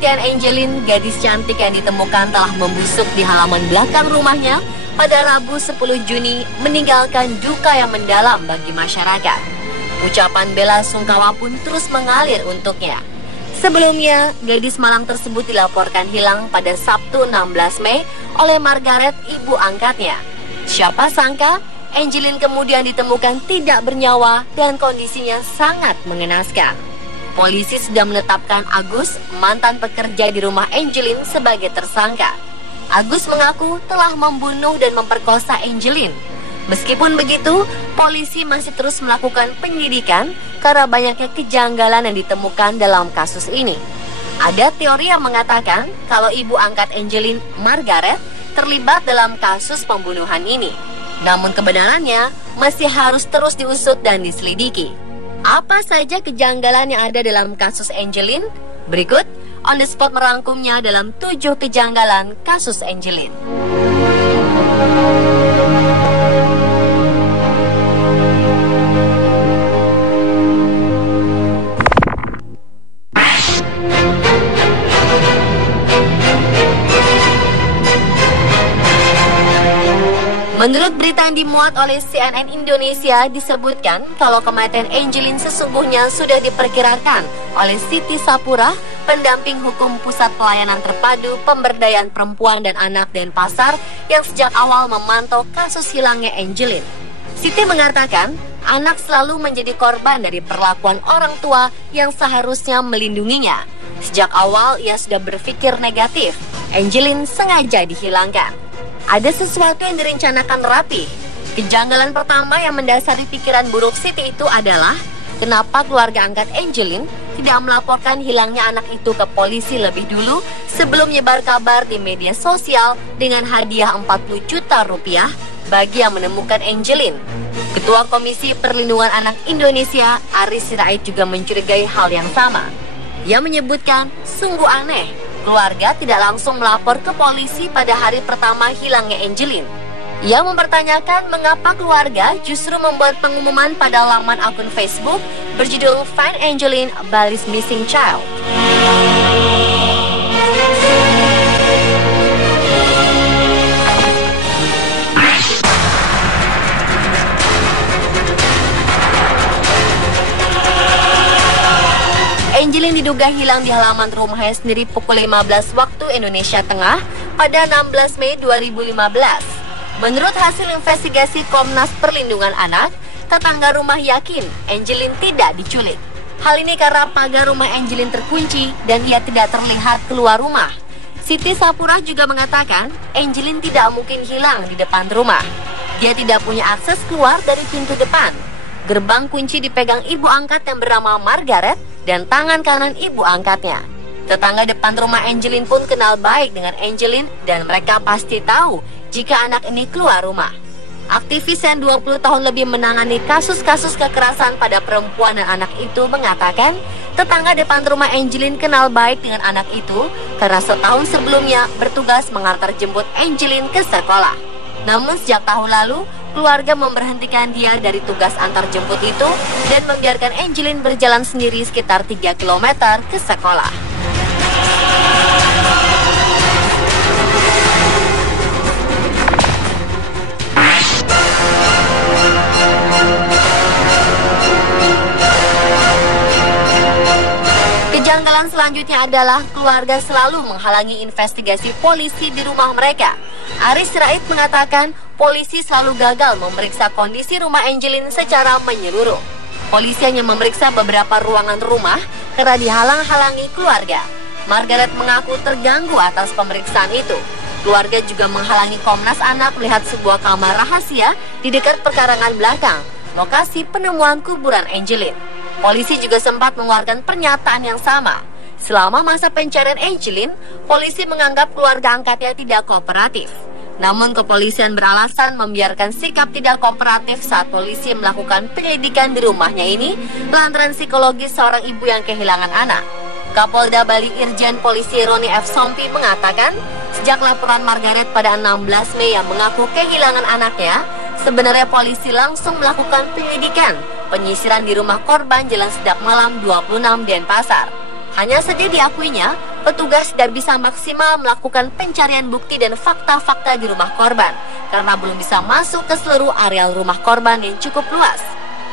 kematian Angelin, gadis cantik yang ditemukan telah membusuk di halaman belakang rumahnya pada Rabu 10 Juni, meninggalkan duka yang mendalam bagi masyarakat. Ucapan bela sungkawa pun terus mengalir untuknya. Sebelumnya, gadis Malang tersebut dilaporkan hilang pada Sabtu 16 Mei oleh Margaret, ibu angkatnya. Siapa sangka, Angelin kemudian ditemukan tidak bernyawa dan kondisinya sangat mengenaskan. Polisi sudah menetapkan Agus, mantan pekerja di rumah Angelin, sebagai tersangka. Agus mengaku telah membunuh dan memperkosa Angelin. Meskipun begitu, polisi masih terus melakukan penyelidikan karena banyaknya kejanggalan yang ditemukan dalam kasus ini. Ada teori yang mengatakan kalau ibu angkat Angelin, Margaret, terlibat dalam kasus pembunuhan ini. Namun kebenarannya masih harus terus diusut dan diselidiki. Apa saja kejanggalan yang ada dalam kasus Angelin? Berikut On The Spot merangkumnya dalam 7 kejanggalan kasus Angelin. Menurut berita yang dimuat oleh CNN Indonesia, disebutkan kalau kematian Angelin sesungguhnya sudah diperkirakan oleh Siti Sapura, pendamping hukum Pusat Pelayanan Terpadu Pemberdayaan Perempuan dan Anak Denpasar yang sejak awal memantau kasus hilangnya Angelin. Siti mengatakan, anak selalu menjadi korban dari perlakuan orang tua yang seharusnya melindunginya. Sejak awal ia sudah berpikir negatif, Angelin sengaja dihilangkan. Ada sesuatu yang direncanakan rapi. Kejanggalan pertama yang mendasari pikiran buruk Siti itu adalah kenapa keluarga angkat Angelin tidak melaporkan hilangnya anak itu ke polisi lebih dulu sebelum menyebar kabar di media sosial dengan hadiah 40 juta rupiah bagi yang menemukan Angelin. Ketua Komisi Perlindungan Anak Indonesia, Aris Sirait, juga mencurigai hal yang sama. Ia menyebutkan sungguh aneh keluarga tidak langsung melapor ke polisi pada hari pertama hilangnya Angelin. Ia mempertanyakan mengapa keluarga justru membuat pengumuman pada laman akun Facebook berjudul Find Angelin, Bali's Missing Child. Angelin diduga hilang di halaman rumahnya sendiri pukul 15 waktu Indonesia Tengah pada 16 Mei 2015. Menurut hasil investigasi Komnas Perlindungan Anak, tetangga rumah yakin Angelin tidak diculik. Hal ini karena pagar rumah Angelin terkunci dan ia tidak terlihat keluar rumah. Siti Sapura juga mengatakan Angelin tidak mungkin hilang di depan rumah. Dia tidak punya akses keluar dari pintu depan. Gerbang kunci dipegang ibu angkat yang bernama Margaret dan tangan kanan ibu angkatnya. Tetangga depan rumah Angelin pun kenal baik dengan Angelin dan mereka pasti tahu jika anak ini keluar rumah. Aktivis yang 20 tahun lebih menangani kasus-kasus kekerasan pada perempuan dan anak itu mengatakan tetangga depan rumah Angelin kenal baik dengan anak itu karena setahun sebelumnya bertugas mengantar jemput Angelin ke sekolah. Namun sejak tahun lalu, keluarga memberhentikan dia dari tugas antar jemput itu dan membiarkan Angelin berjalan sendiri sekitar 3 km ke sekolah. Kejanggalan selanjutnya adalah keluarga selalu menghalangi investigasi polisi di rumah mereka. Aris Sirait mengatakan polisi selalu gagal memeriksa kondisi rumah Angelin secara menyeluruh. Polisi hanya memeriksa beberapa ruangan rumah karena dihalang-halangi keluarga. Margaret mengaku terganggu atas pemeriksaan itu. Keluarga juga menghalangi Komnas Anak melihat sebuah kamar rahasia di dekat perkarangan belakang, lokasi penemuan kuburan Angelin. Polisi juga sempat mengeluarkan pernyataan yang sama. Selama masa pencarian Angelin, polisi menganggap keluarga angkatnya tidak kooperatif. Namun kepolisian beralasan membiarkan sikap tidak kooperatif saat polisi melakukan penyelidikan di rumahnya ini lantaran psikologis seorang ibu yang kehilangan anak. Kapolda Bali Irjen Polisi Roni F. Sompi mengatakan, sejak laporan Margaret pada 16 Mei yang mengaku kehilangan anaknya, sebenarnya polisi langsung melakukan penyelidikan penyisiran di rumah korban Jalan Sedap Malam 26 Denpasar. Hanya saja diakuinya, petugas tidak bisa maksimal melakukan pencarian bukti dan fakta-fakta di rumah korban karena belum bisa masuk ke seluruh areal rumah korban yang cukup luas.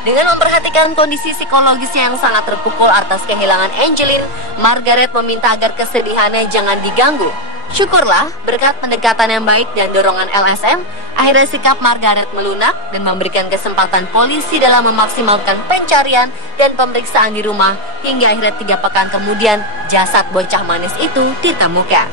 Dengan memperhatikan kondisi psikologisnya yang sangat terpukul atas kehilangan Angelin, Margaret meminta agar kesedihannya jangan diganggu. Syukurlah, berkat pendekatan yang baik dan dorongan LSM, akhirnya sikap Margaret melunak dan memberikan kesempatan polisi dalam memaksimalkan pencarian dan pemeriksaan di rumah hingga akhirnya 3 pekan kemudian jasad bocah manis itu ditemukan.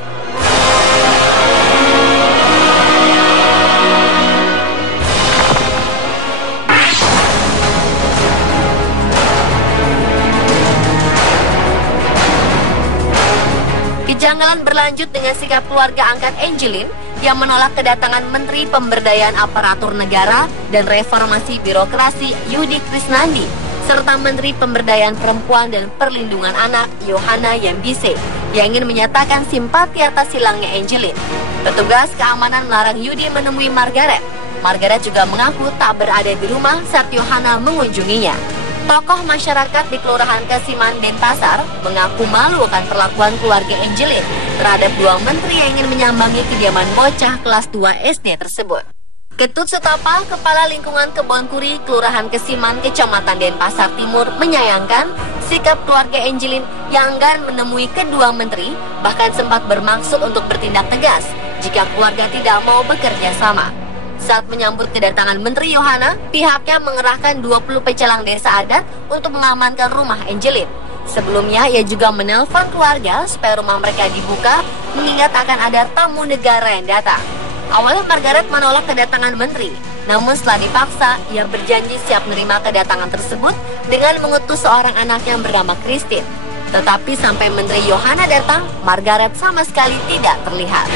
Kejanggalan berlanjut dengan sikap keluarga angkat Angelin yang menolak kedatangan Menteri Pemberdayaan Aparatur Negara dan Reformasi Birokrasi Yudi Krisnandi serta Menteri Pemberdayaan Perempuan dan Perlindungan Anak Yohana Yambise yang ingin menyatakan simpati atas hilangnya Angelin. Petugas keamanan melarang Yudi menemui Margaret. Margaret juga mengaku tak berada di rumah saat Yohana mengunjunginya. Tokoh masyarakat di Kelurahan Kasiman, Denpasar mengaku malu akan perlakuan keluarga Angelin terhadap 2 menteri yang ingin menyambangi kediaman bocah kelas 2 SD tersebut. Ketut Sutapa, Kepala Lingkungan Kebon Kuri, Kelurahan Kasiman, Kecamatan Denpasar Timur, menyayangkan sikap keluarga Angelin yang enggan menemui kedua menteri, bahkan sempat bermaksud untuk bertindak tegas jika keluarga tidak mau bekerja sama. Saat menyambut kedatangan Menteri Yohana, pihaknya mengerahkan 20 pecalang desa adat untuk mengamankan rumah Angelin. Sebelumnya, ia juga menelpon keluarga supaya rumah mereka dibuka, mengingat akan ada tamu negara yang datang. Awalnya Margaret menolak kedatangan menteri, namun setelah dipaksa, ia berjanji siap menerima kedatangan tersebut dengan mengutus seorang anak yang bernama Christine. Tetapi sampai Menteri Yohana datang, Margaret sama sekali tidak terlihat.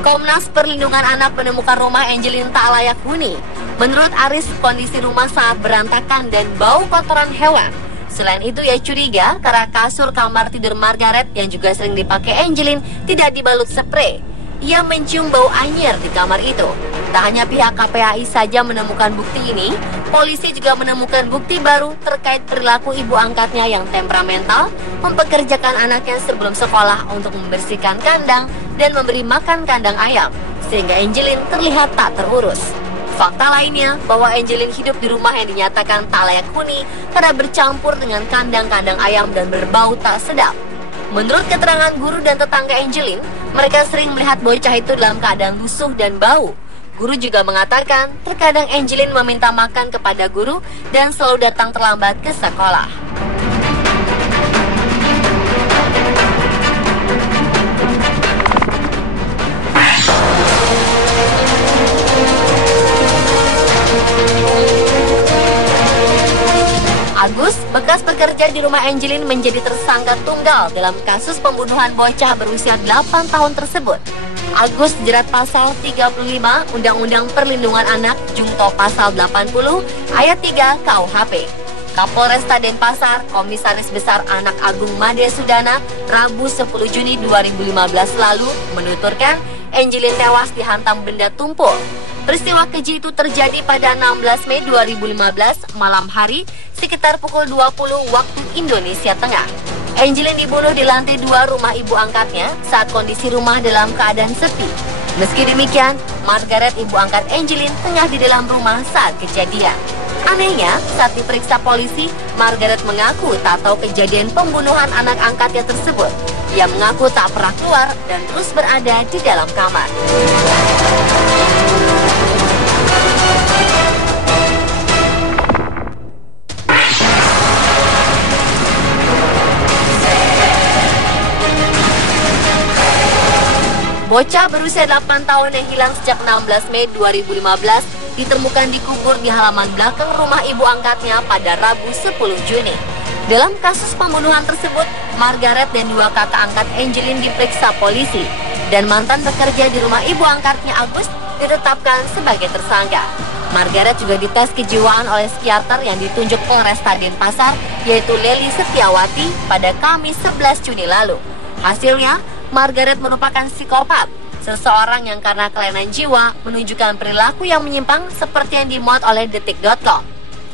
Komnas Perlindungan Anak menemukan rumah Angelin tak layak huni. Menurut Aris, kondisi rumah sangat berantakan dan bau kotoran hewan. Selain itu, ia curiga karena kasur kamar tidur Margaret yang juga sering dipakai Angelin tidak dibalut spray. Ia mencium bau anyir di kamar itu. Tak hanya pihak KPAI saja menemukan bukti ini, polisi juga menemukan bukti baru terkait perilaku ibu angkatnya yang temperamental, mempekerjakan anaknya sebelum sekolah untuk membersihkan kandang dan memberi makan kandang ayam, sehingga Angelin terlihat tak terurus. Fakta lainnya bahwa Angelin hidup di rumah yang dinyatakan tak layak huni karena bercampur dengan kandang-kandang ayam dan berbau tak sedap. Menurut keterangan guru dan tetangga Angelin, mereka sering melihat bocah itu dalam keadaan lusuh dan bau. Guru juga mengatakan, terkadang Angelin meminta makan kepada guru dan selalu datang terlambat ke sekolah. Agus, bekas bekerja di rumah Angelin, menjadi tersangka tunggal dalam kasus pembunuhan bocah berusia 8 tahun tersebut. Agus dijerat pasal 35 Undang-Undang Perlindungan Anak Jungto pasal 80 ayat 3 KUHP. Kapolresta Denpasar, Komisaris Besar Anak Agung Made Sudana, Rabu 10 Juni 2015 lalu menuturkan Angelin tewas dihantam benda tumpul. Peristiwa keji itu terjadi pada 16 Mei 2015 malam hari sekitar pukul 20 waktu Indonesia Tengah. Angelin dibunuh di lantai 2 rumah ibu angkatnya saat kondisi rumah dalam keadaan sepi. Meski demikian, Margaret, ibu angkat Angelin, tengah di dalam rumah saat kejadian. Anehnya, saat diperiksa polisi, Margaret mengaku tak tahu kejadian pembunuhan anak angkatnya tersebut. Ia mengaku tak pernah keluar dan terus berada di dalam kamar. Bocah berusia 8 tahun yang hilang sejak 16 Mei 2015 ditemukan dikubur di halaman belakang rumah ibu angkatnya pada Rabu 10 Juni. Dalam kasus pembunuhan tersebut, Margaret dan 2 kakak angkat Angelin diperiksa polisi, dan mantan pekerja di rumah ibu angkatnya Agus ditetapkan sebagai tersangka. Margaret juga dites kejiwaan oleh psikiater yang ditunjuk Polresta Denpasar, yaitu Leli Setiawati, pada Kamis 11 Juni lalu. Hasilnya, Margaret merupakan psikopat, seseorang yang karena kelainan jiwa menunjukkan perilaku yang menyimpang seperti yang dimuat oleh Detik.com.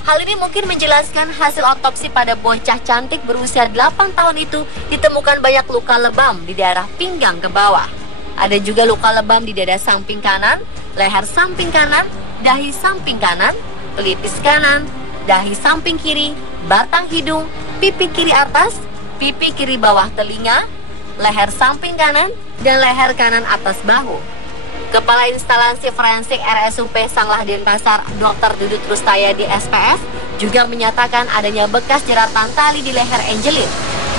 Hal ini mungkin menjelaskan hasil otopsi pada bocah cantik berusia 8 tahun itu ditemukan banyak luka lebam di daerah pinggang ke bawah. Ada juga luka lebam di dada samping kanan, leher samping kanan, dahi samping kanan, pelipis kanan, dahi samping kiri, batang hidung, pipi kiri atas, pipi kiri bawah telinga, leher samping kanan, dan leher kanan atas bahu. Kepala Instalasi Forensik RSUP Sanglah Denpasar, Dr. Dudut Rustaya di SPF, juga menyatakan adanya bekas jeratan tali di leher Angelin.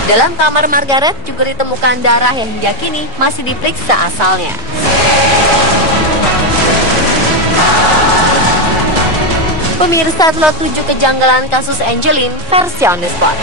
Dalam kamar Margaret juga ditemukan darah yang hingga kini masih diperiksa asalnya. Pemirsa, telah 7 kejanggalan kasus Angelin versi On The Spot.